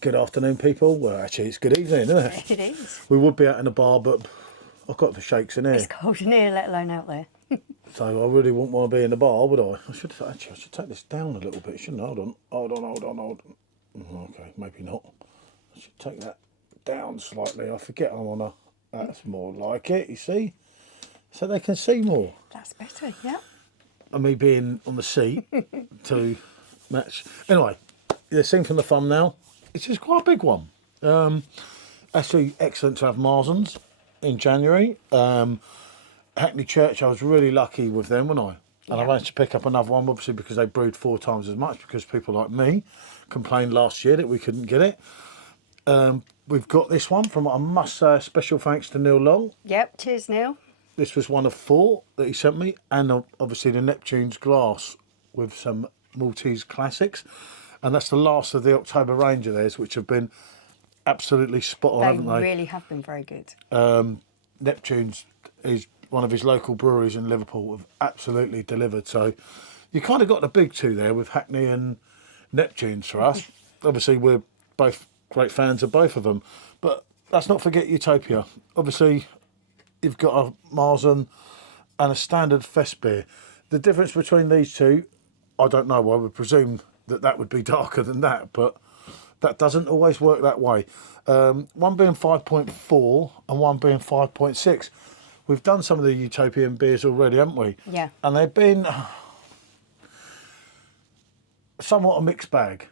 Good afternoon, people. Well, actually, it's good evening, isn't it? It is. We would be out in a bar, but I've got the shakes in here. It's cold in here, let alone out there. So I really wouldn't want to be in the bar, would I? I should take this down a little bit, shouldn't I? Hold on. Okay, maybe not. I should take that down slightly. I forget I'm on a... That's more like it, you see? So they can see more. That's better, yeah. And me being on the seat to match. Anyway, you've seen from the thumbnail, it's just quite a big one. Actually, excellent to have Marzens in January. Hackney Church, I was really lucky with them, wasn't I? And I managed to pick up another one, obviously, because they brewed 4 times as much, because people like me complained last year that we couldn't get it. We've got this one from, I must say, special thanks to Neil Long. Yep, cheers, Neil. This was one of 4 that he sent me, and obviously the Neptune's glass with some Maltese classics. And that's the last of the October range of theirs, which have been absolutely spot on, haven't they? They really have been very good. Neptune's is one of his local breweries in Liverpool, have absolutely delivered. So you kind of got the big 2 there with Hackney and Neptune's for us. Obviously, we're both great fans of both of them. But let's not forget Utopia. Obviously, you've got a Marzen and a standard Festbier. The difference between these 2, I don't know. I would presume that would be darker than that, but that doesn't always work that way. One being 5.4 and one being 5.6. We've done some of the Utopian beers already, haven't we? Yeah. And they've been somewhat a mixed bag.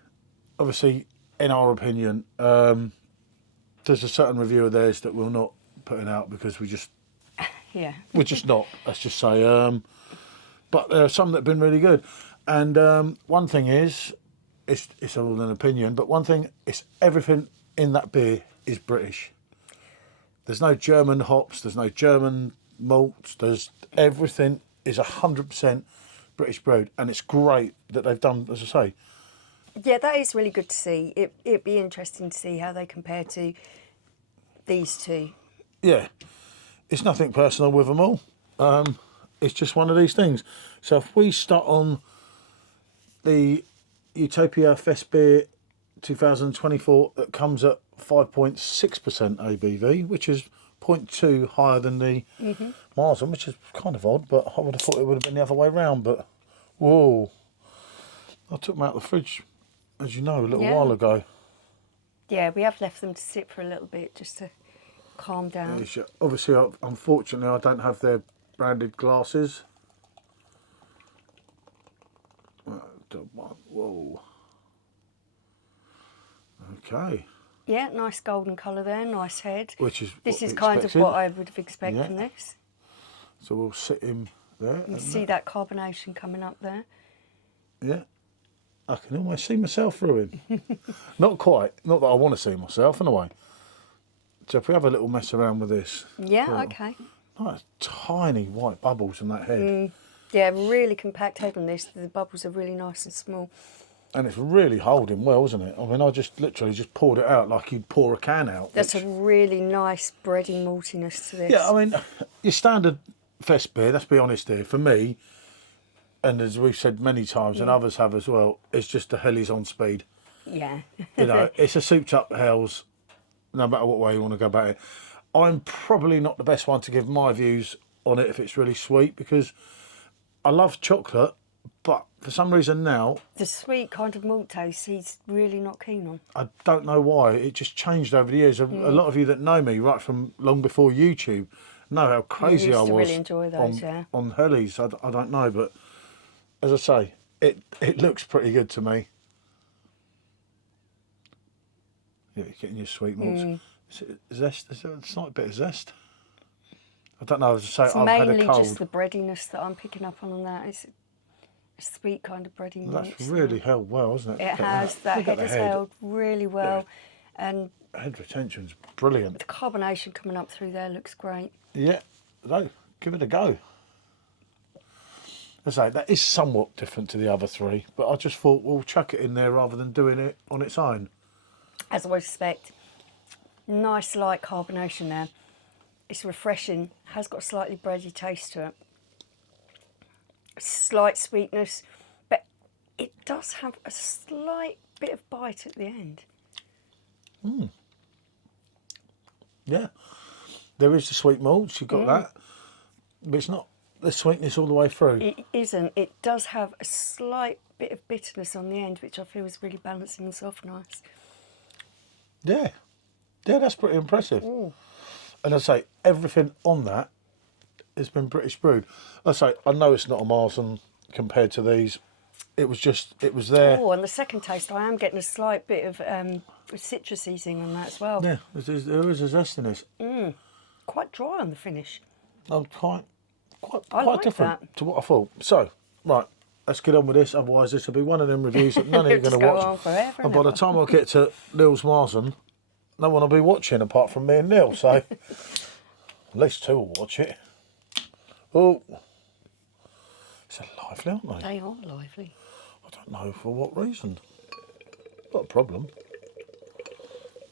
Obviously, in our opinion, there's a certain review of theirs that we're not putting out because we're just not, let's just say. But there are some that have been really good. And one thing is, it's all an opinion, but one thing is everything in that beer is British. There's no German hops, there's no German malts, everything is 100% British brewed, and it's great that they've done, as I say. Yeah, that is really good to see. It'd be interesting to see how they compare to these 2. Yeah, it's nothing personal with them all. It's just one of these things. So if we start on the Utopia Festbier 2024 that comes at 5.6% ABV, which is 0.2 higher than the Marzen, which is kind of odd, but I would have thought it would have been the other way round. But whoa, I took them out of the fridge, as you know, a little while ago. Yeah, we have left them to sit for a little bit just to calm down. Obviously, unfortunately, I don't have their branded glasses. Whoa. Okay. Yeah, nice golden colour there, nice head. This is kind of what I would have expected from this. So we'll sit him there. You see that carbonation coming up there? Yeah. I can almost see myself through him. Not quite. Not that I want to see myself, in a way. So if we have a little mess around with this. Yeah, okay. Nice tiny white bubbles in that head. Yeah, really compact head on this. The bubbles are really nice and small. And it's really holding well, isn't it? I mean, I just literally just poured it out like you'd pour a can out. That's a really nice bready maltiness to this. Yeah, I mean, your standard Festbier, let's be honest here, for me, and as we've said many times, and others have as well, it's just a Hellies on speed. Yeah. You know, it's a souped up Hells, no matter what way you want to go about it. I'm probably not the best one to give my views on it if it's really sweet, because I love chocolate, but for some reason now... The sweet kind of malt taste he's really not keen on. I don't know why. It just changed over the years. A lot of you that know me, right from long before YouTube, know how crazy I was really enjoy those, on Hellies. I don't know, but as I say, it looks pretty good to me. Yeah, you're getting your sweet malts. Zest, there's a slight bit of zest. I don't know, as I say, it's I've had a cold. mainly just the breadiness that I'm picking up on that. It's a sweet kind of bready malts. That's really held well, isn't it? It has. That head has held really well. Yeah. And head retention's brilliant. The carbonation coming up through there looks great. Yeah, no, give it a go. As I say, that is somewhat different to the other 3, but I just thought we'll chuck it in there rather than doing it on its own. As I would expect. Nice light carbonation there. It's refreshing, has got a slightly bready taste to it. Slight sweetness, but it does have a slight bit of bite at the end. Yeah. There is the sweet malts, you've got that. But it's not the sweetness all the way through. It isn't. It does have a slight bit of bitterness on the end, which I feel is really balancing and soft nice. Yeah. Yeah, that's pretty impressive. And I say, everything on that has been British brewed. I say, I know it's not a Marzen compared to these. It was there. Oh, and the second taste, I am getting a slight bit of citrusy thing on that as well. Yeah, there is a zestiness. Quite dry on the finish. I'm quite I like different that. to what I thought. So, right, let's get on with this. Otherwise, this will be one of them reviews that none of you are It'll going to just go watch. on forever And by the ever. time I get to Neil's Marzen, no one will be watching apart from me and Neil. So, at least two will watch it. Oh, it's lively, aren't they? They are lively. I don't know for what reason. Not a problem.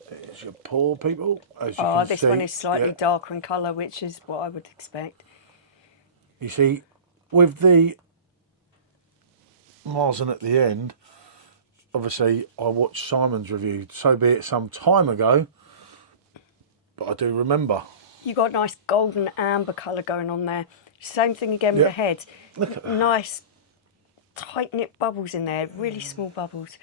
There's your pour, people. As you Oh, can this see, one is slightly yeah. darker in colour, which is what I would expect. You see, with the Marzen at the end, obviously I watched Simon's review, so be it some time ago, but I do remember. You got a nice golden amber colour going on there. Same thing again with Yeah. the head. Look at that. Nice tight knit bubbles in there, really small bubbles.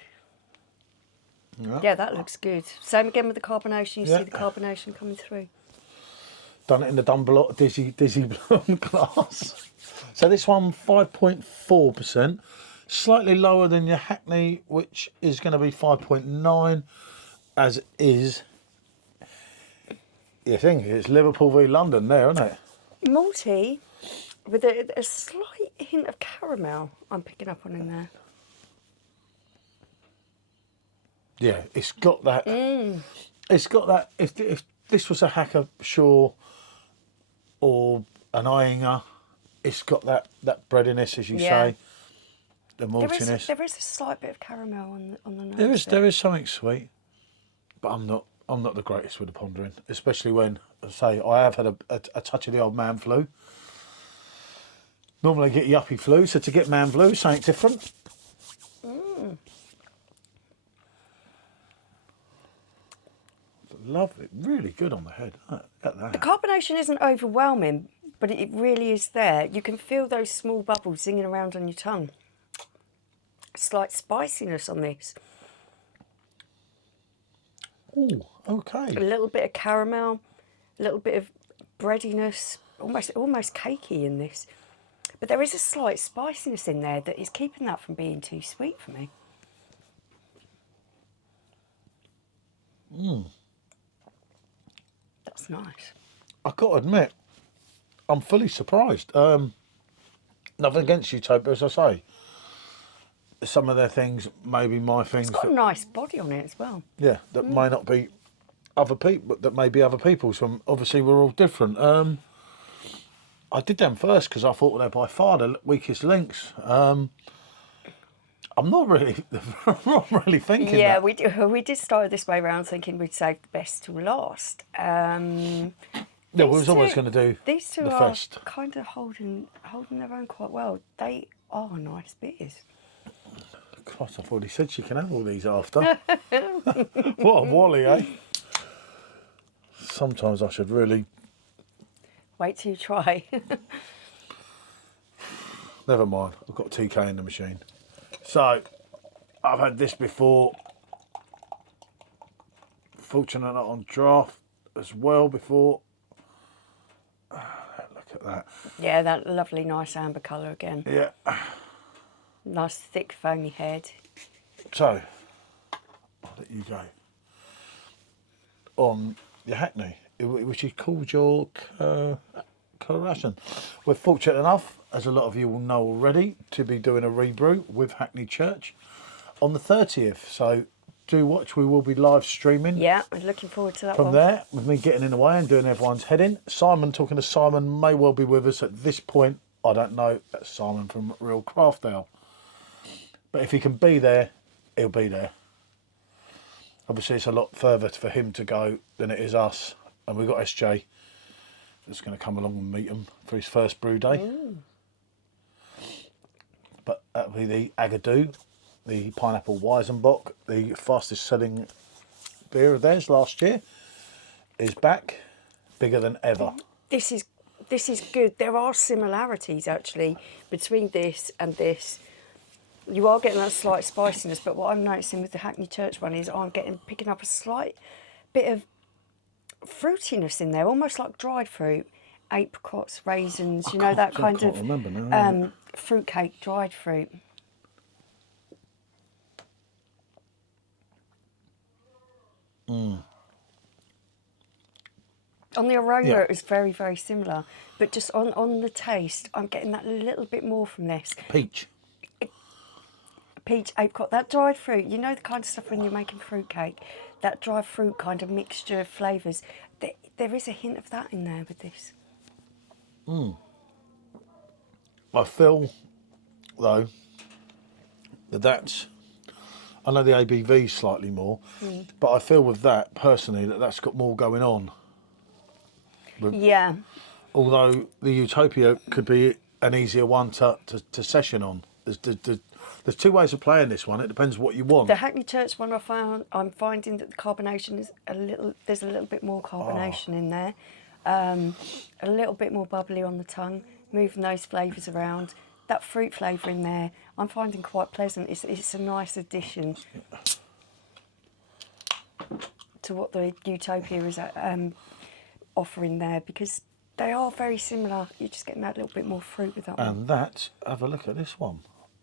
Yeah, that looks good. Same again with the carbonation. You Yeah. see the carbonation coming through. Done it in the Dunblot Dizzy Blonde glass. So this one, 5.4%. Slightly lower than your Hackney, which is going to be 5.9, as is your thing. It's Liverpool v London there, isn't it? Malty with a slight hint of caramel I'm picking up on in there. Yeah, it's got that. It's got that. If this was a Hacker Shaw or an Iinger, it's got that breadiness, as you Yeah. say, the maltiness. There is a slight bit of caramel on the nose. There is something sweet, but I'm not the greatest with the pondering, especially when, as I say, I have had a touch of the old man flu. Normally I get yuppie flu, so to get man flu is something different. Lovely, really good on the head. Look at The that. carbonation isn't overwhelming, but it really is there. You can feel those small bubbles zinging around on your tongue. Slight spiciness on this. Ooh, okay. A little bit of caramel, a little bit of breadiness, almost cakey in this. But there is a slight spiciness in there that is keeping that from being too sweet for me. That's nice. I've got to admit, I'm fully surprised. Nothing against Utopia, as I say. Some of their things, maybe my things, It's got a nice body on it as well. yeah, that may not be other people, but that may be other people's. From obviously, we're all different. I did them first because I thought they're by far the weakest links. I'm not really, I'm not really thinking. Yeah, that. we did start this way round thinking we'd save the best till last. Yeah, we was always going to do These two the are Fest. kind of holding their own quite well. They are nice beers. Christ, I've already said she can have all these after. What a wally, eh? Sometimes I should really. Wait till you try. Never mind, I've got TK in the machine. So, I've had this before. Fortunate on draft as well before. Look at that. Yeah, that lovely, nice amber colour again. Yeah. Nice, thick, foamy head. So, I'll let you go. On your Hackney, which is called your Kirchenbier. We're fortunate enough, as a lot of you will know already, to be doing a rebrew with Hackney Church on the 30th. So, do watch. We will be live streaming. Yeah, I'm looking forward to that From one. there, with me getting in the way and doing everyone's heading. Simon, talking to Simon, may well be with us at this point. I don't know. That's Simon from Real Craft Ale. But if he can be there, he'll be there. Obviously, it's a lot further for him to go than it is us. And we've got SJ that's going to come along and meet him for his first brew day. But that'll be the Agadoo, the Pineapple Weizenbock, the fastest selling beer of theirs last year is back, bigger than ever. This is good. There are similarities actually between this and this. You are getting that slight spiciness, but what I'm noticing with the Hackney Church one is I'm picking up a slight bit of fruitiness in there, almost like dried fruit, apricots, raisins. You know, that kind of remember now, fruit cake, dried fruit. On the aroma, it was very, very similar, but just on the taste, I'm getting that little bit more from this. Peach. Peach, apricot, that dried fruit, you know the kind of stuff when you're making fruit cake, that dried fruit kind of mixture of flavours. There is a hint of that in there with this. I feel, though, that's, I know the ABV's slightly more, but I feel with that, personally, that's got more going on. Yeah. Although the Utopia could be an easier one to session on. There's two ways of playing this one. It depends what you want. The Hackney Church one I'm finding that the carbonation is there's a little bit more carbonation in there. A little bit more bubbly on the tongue, moving those flavours around. That fruit flavour in there, I'm finding quite pleasant. It's a nice addition to what the Utopia is offering there, because they are very similar. You're just getting that little bit more fruit with that one. And that, have a look at this one.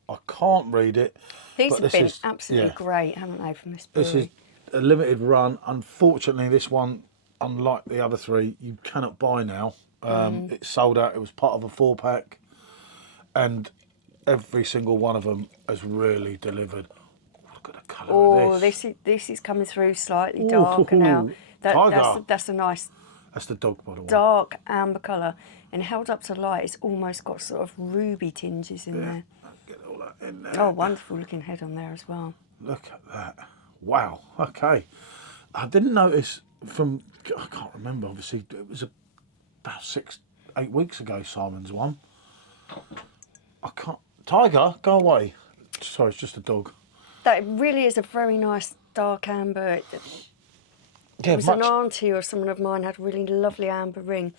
I can't read it. These but have this been is, absolutely great, haven't they, from this This brewery? is a limited run. Unfortunately, this one, unlike the other three, you cannot buy now. It's sold out. It was part of a 4-pack. And every single one of them has really delivered. Look at the colour of this. This is coming through slightly darker now. That's a nice That's the dog bottle one. dark amber colour, and held up to light, it's almost got sort of ruby tinges in there. Get all that in there. Oh, wonderful looking head on there as well. Look at that. Wow. Okay. I didn't notice from, I can't remember, obviously, it was about 6-8 weeks ago, Simon's one. I can't, Tiger, go away. Sorry, it's just a dog. That really is a very nice dark amber. There was an auntie or someone of mine had a really lovely amber ring,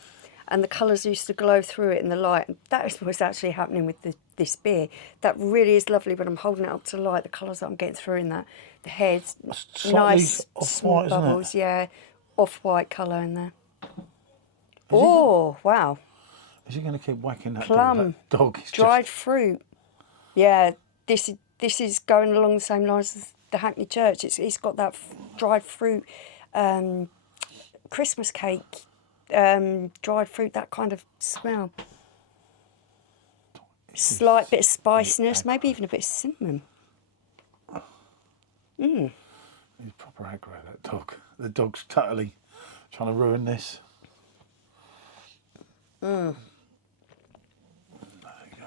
and the colours used to glow through it in the light. And that is what's actually happening with this beer. That really is lovely when I'm holding it up to light, the colours that I'm getting through in that. The heads, nice small bubbles, yeah, off-white colour in there. Oh, wow. Is he going to keep whacking that Plum, dog? That dog is dried fruit. Yeah, this is going along the same lines as the Hackney Church. It's got that dried fruit, Christmas cake, dried fruit, that kind of smell. Slight bit of spiciness, maybe even a bit of cinnamon. He's proper aggro, that dog. The dog's totally trying to ruin this. There you go.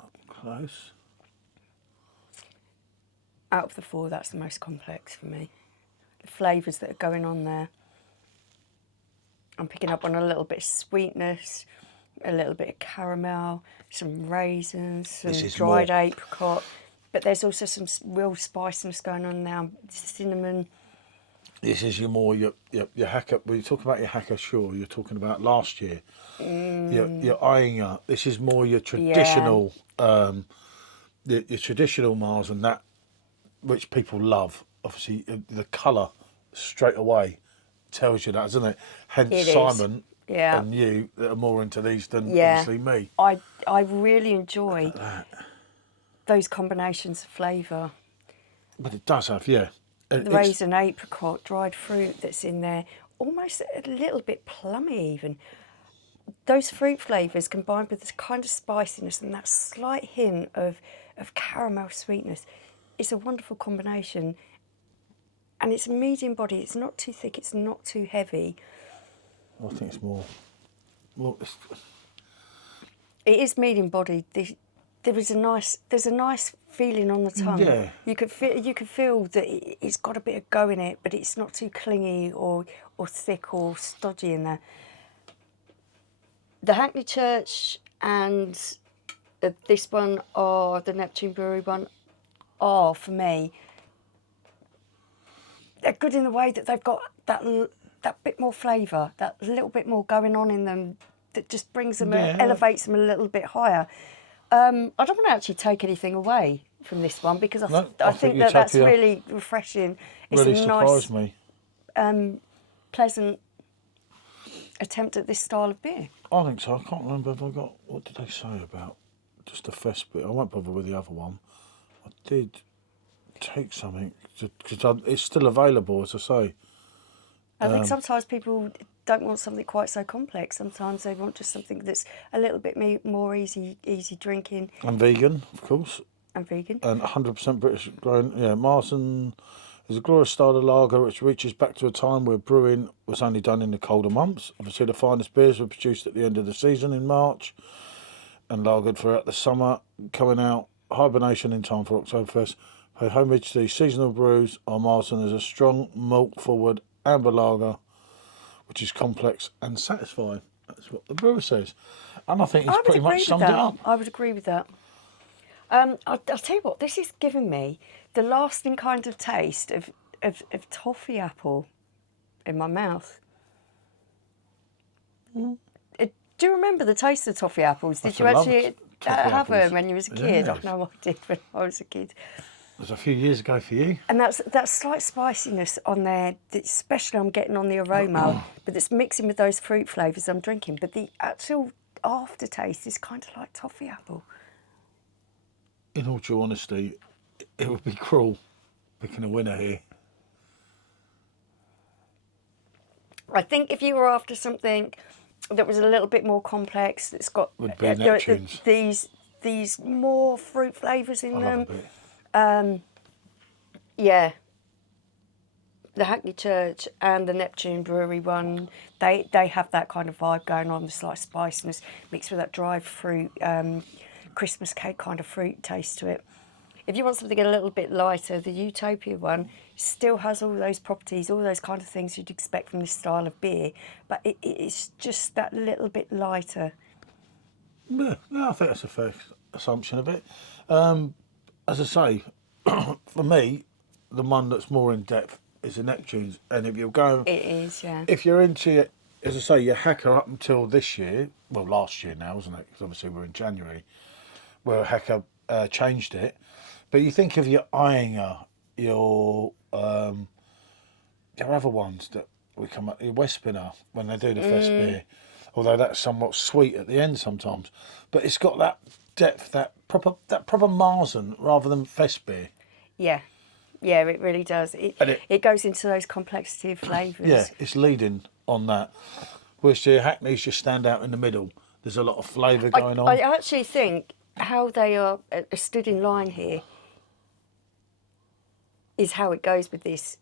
Up close. Out of the four, that's the most complex for me. The flavours that are going on there. I'm picking up on a little bit of sweetness, a little bit of caramel, some raisins, some dried apricot. But there's also some real spiciness going on now, cinnamon. This is your hacker. When you talk about your hacker, sure, you're talking about last year. Your Iinger. This is more your traditional, your traditional Marzen, that which people love. Obviously, the colour straight away tells you that, doesn't it? Hence, Simon and you that are more into these than obviously me. I really enjoy those combinations of flavour. But it does have, The raisin, apricot, dried fruit that's in there, almost a little bit plummy even. Those fruit flavours combined with this kind of spiciness and that slight hint of caramel sweetness, it's a wonderful combination. And it's a medium body, it's not too thick, it's not too heavy. I think it's more... Well, it is medium bodied. There's a nice feeling on the tongue. Yeah. You could feel that it's got a bit of go in it, but it's not too clingy or thick or stodgy in there. The Hackney Church and this one, or the Neptune Brewery one, are for me they're good in the way that they've got that bit more flavour, that little bit more going on in them that just brings them, elevates them a little bit higher. I don't want to actually take anything away from this one because I think that's Utopia really refreshing. It's really a nice, surprised me. pleasant attempt at this style of beer. I think so. I can't remember if I got... What did they say about just the Festbier? I won't bother with the other one. I did take something because it's still available, as I say. I think sometimes people don't want something quite so complex. Sometimes they want just something that's a little bit more easy drinking. And vegan, of course. And vegan. And 100% British grown. Yeah, Marzen is a glorious style of lager which reaches back to a time where brewing was only done in the colder months. Obviously, the finest beers were produced at the end of the season in March and lagered throughout the summer, coming out hibernation in time for Oktoberfest. Pay homage to these seasonal brews. Our Marzen is a strong, malt-forward amber lager, which is complex and satisfying. That's what the brewer says. And I think he's pretty much summed it up. I would agree with that. I'll tell you what, this is giving me the lasting kind of taste of toffee apple in my mouth. Do you remember the taste of toffee apples? Did you actually have them when you was a kid? Yes. I know I did when I was a kid. It was a few years ago for you. And that slight spiciness on there, especially I'm getting on the aroma, but it's mixing with those fruit flavours I'm drinking. But the actual aftertaste is kind of like toffee apple. In all due honesty, it would be cruel picking a winner here. I think if you were after something that was a little bit more complex, that's got Would be Neptune's. these more fruit flavours in I them. love a bit. Yeah. The Hackney Church and the Neptune Brewery one, they have that kind of vibe going on, the slight spiciness mixed with that dried fruit, Christmas cake kind of fruit taste to it. If you want something a little bit lighter, the Utopia one still has all those properties, all those kind of things you'd expect from this style of beer, but it's just that little bit lighter. Yeah, I think that's a fair assumption of it. As I say, for me, the one that's more in depth is the Neptune's, and if you're going, It is, yeah. if you're into it, as I say, your Hacker up until this year, well, last year now, wasn't it? Because obviously we're in January, where Hacker changed it. But you think of your Eyinger, your other ones that we come up, your Westbinner, when they do the Festbier, although that's somewhat sweet at the end sometimes. But it's got that depth, that proper Marzen rather than Festbier. Yeah. Yeah, it really does. It goes into those complexity of flavours. Yeah, it's leading on that. Whereas the Hackneys just stand out in the middle. There's a lot of flavour going on. I actually think how they are stood in line here is how it goes with this.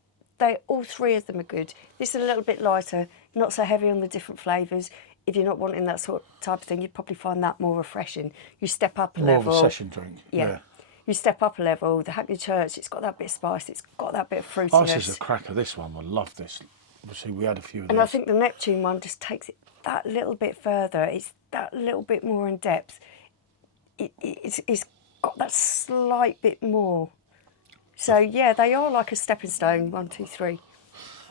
All three of them are good. This is a little bit lighter, not so heavy on the different flavours. If you're not wanting that sort of type of thing, you'd probably find that more refreshing. You step up a level. More of a session drink. Yeah. You step up a level. The Hackney Church, it's got that bit of spice. It's got that bit of fruitiness. This is a cracker. This one, I love this. Obviously, we had a few of these. And I think the Neptune one just takes it that little bit further. It's that little bit more in depth. It's got that slight bit more. So yeah, they are like a stepping stone. 1, 2, 3.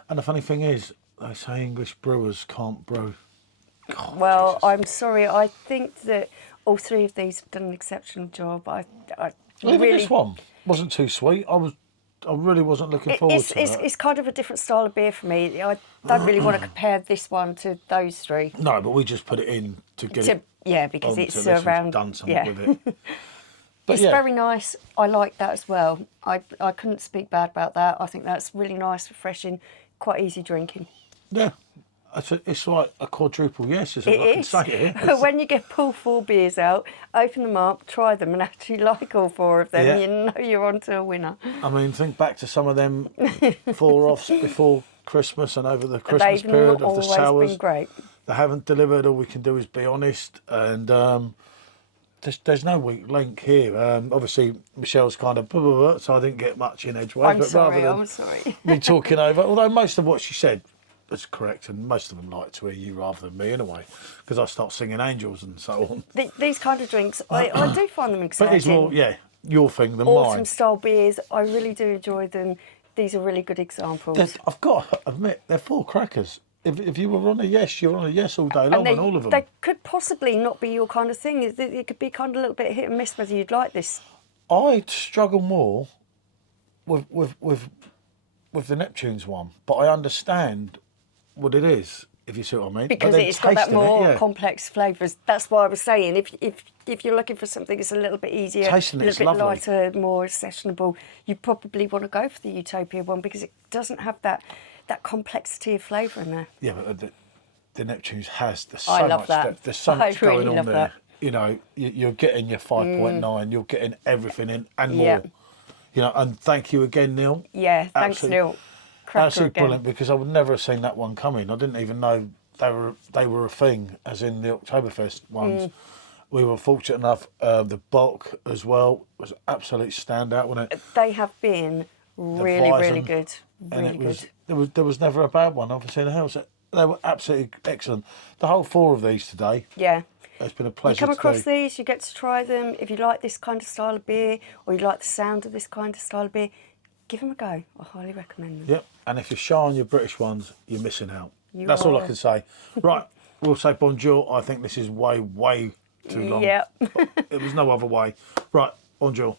And the funny thing is, they say English brewers can't brew. God, Well, Jesus. I'm sorry. I think that all three of these have done an exceptional job. Even really, this one wasn't too sweet. I really wasn't looking forward to that. It's kind of a different style of beer for me. I don't really want to compare this one to those three. No, but we just put it in to get it. Yeah, because on it's to this and around. done something Yeah. with it. But It's very nice. I like that as well. I couldn't speak bad about that. I think that's really nice, refreshing, quite easy drinking. Yeah. It's like a quadruple yes, as I can say it. When you pull 4 beers out, open them up, try them, and actually like all 4 of them, Yeah. you know you're onto a winner. I mean, think back to some of them 4-offs before Christmas and over the Christmas period of the sours. They've always been great. They haven't delivered. All we can do is be honest, and there's no weak link here. Obviously, Michelle's kind of blah, blah, blah, so I didn't get much in edgeways. I'm sorry. Me talking over, although most of what she said was correct, and most of them like to hear you rather than me anyway, because I start singing angels and so on. These kind of drinks, I do find them But exciting. it's more, your thing than Autumn mine. style beers, I really do enjoy them. these are really good examples. I've got to admit, they're full crackers. If you were on a yes, you're on a yes all day long on all of them. They could possibly not be your kind of thing. It could be kind of a little bit hit and miss whether you'd like this. I'd struggle more with the Neptune's one, but I understand what it is, if you see what I mean. Because it's got that more complex flavours. That's why I was saying, if you're looking for something that's a little bit easier, Tasting a little bit lovely. lighter, more sessionable, you probably want to go for the Utopia one because it doesn't have that complexity of flavour in there. Yeah, but the Neptune's has I love that. There's so much really going on love there. that. You know, you're getting your 5.9, you're getting everything in and more. You know, and thank you again, Neil. Yeah, thanks, Neil. Cracker Absolutely again. brilliant, because I would never have seen that one coming. I didn't even know they were a thing, as in the Oktoberfest ones. We were fortunate enough. The bulk as well was an absolute standout, wasn't it? They have been really, really good. Really good. There was never a bad one I've seen in the house. They were absolutely excellent. The whole 4 of these today. Yeah. It's been a pleasure. You come across these, you get to try them. If you like this kind of style of beer, or you like the sound of this kind of style of beer, give them a go. I highly recommend them. Yep. And if you're shy on your British ones, you're missing out. That's all I can say. Right. We'll say bonjour. I think this is way, way too long. Yep. There was no other way. Right. Bonjour.